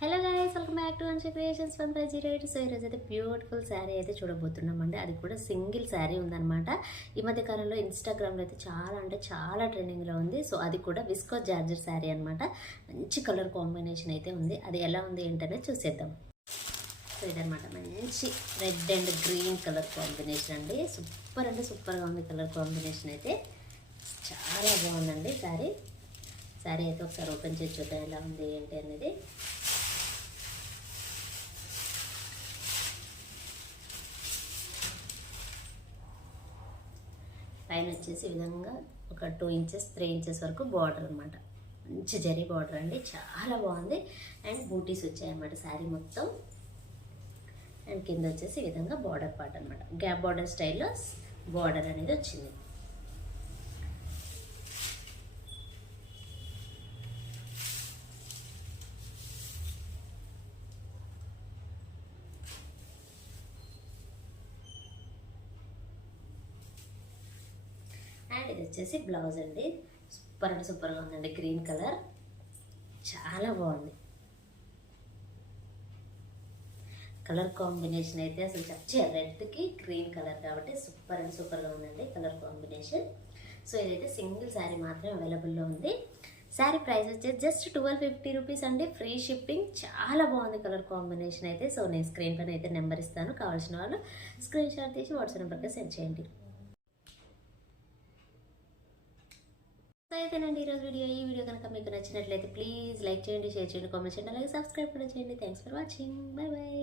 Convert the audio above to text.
Hello guys, welcome back to Vamshi creations 1508. So ఈరోజు అయితే beautiful sari అయితే చూడబోతున్నామండి. అది కూడా సింగిల్ శారీ ఉందన్నమాట. ఈ మధ్య కాలంలో ఇన్స్టాగ్రామ్లో అయితే చాలా ట్రెండింగ్లో ఉంది. సో అది కూడా విస్కో జార్జెట్ శారీ అనమాట. మంచి కలర్ కాంబినేషన్ అయితే ఉంది. అది ఎలా ఉంది ఏంటనే చూసేద్దాం. సో ఇదనమాట, మంచి red and green colour combination అండి. సూపర్ అంటే సూపర్గా ఉంది కలర్ కాంబినేషన్ అయితే. చాలా బాగుందండి శారీ. శారీ అయితే ఒకసారి ఓపెన్ చేసి చూద్దాం ఎలా ఉంది ఏంటి అనేది. పైన వచ్చేసి ఈ విధంగా ఒక 2 ఇంచెస్ 3 ఇంచెస్ వరకు బార్డర్ అనమాట. మంచి జరీ బార్డర్ అండి, చాలా బాగుంది. అండ్ బూటీస్ వచ్చాయన్నమాట శారీ మొత్తం. అండ్ కింద వచ్చేసి ఈ విధంగా బార్డర్ పార్ట్ అనమాట, గ్యాప్ బార్డర్ స్టైల్లో బార్డర్ అనేది వచ్చింది. అండ్ ఇది వచ్చేసి బ్లౌజ్ అండి. సూపర్ అంటే సూపర్గా ఉందండి. గ్రీన్ కలర్ చాలా బాగుంది. కలర్ కాంబినేషన్ అయితే అసలు చచ్చే రెడ్కి గ్రీన్ కలర్ కాబట్టి సూపర్ అంటే సూపర్గా ఉందండి కలర్ కాంబినేషన్. సో ఇదైతే సింగిల్ శారీ మాత్రమే అవైలబుల్లో ఉంది. శారీ ప్రైస్ వచ్చేసి జస్ట్ 1250 రూపీస్ అండి, ఫ్రీ షిప్పింగ్. చాలా బాగుంది కలర్ కాంబినేషన్ అయితే. సో నేను స్క్రీన్ పైన అయితే నెంబర్ ఇస్తాను, కావాల్సిన వాళ్ళు స్క్రీన్ షాట్ తీసి వాట్సాప్ నెంబర్కి సెండ్ చేయండి. సో అయితేనండి ఈరోజు ఈ వీడియో కనుక మీకు నచ్చినట్లయితే ప్లీజ్ లైక్ చేయండి, షేర్ చేయండి, కామెంట్ చేయండి, అలాగే సబ్స్క్రైబ్ కూడా చేయండి. Thanks for watching. By by.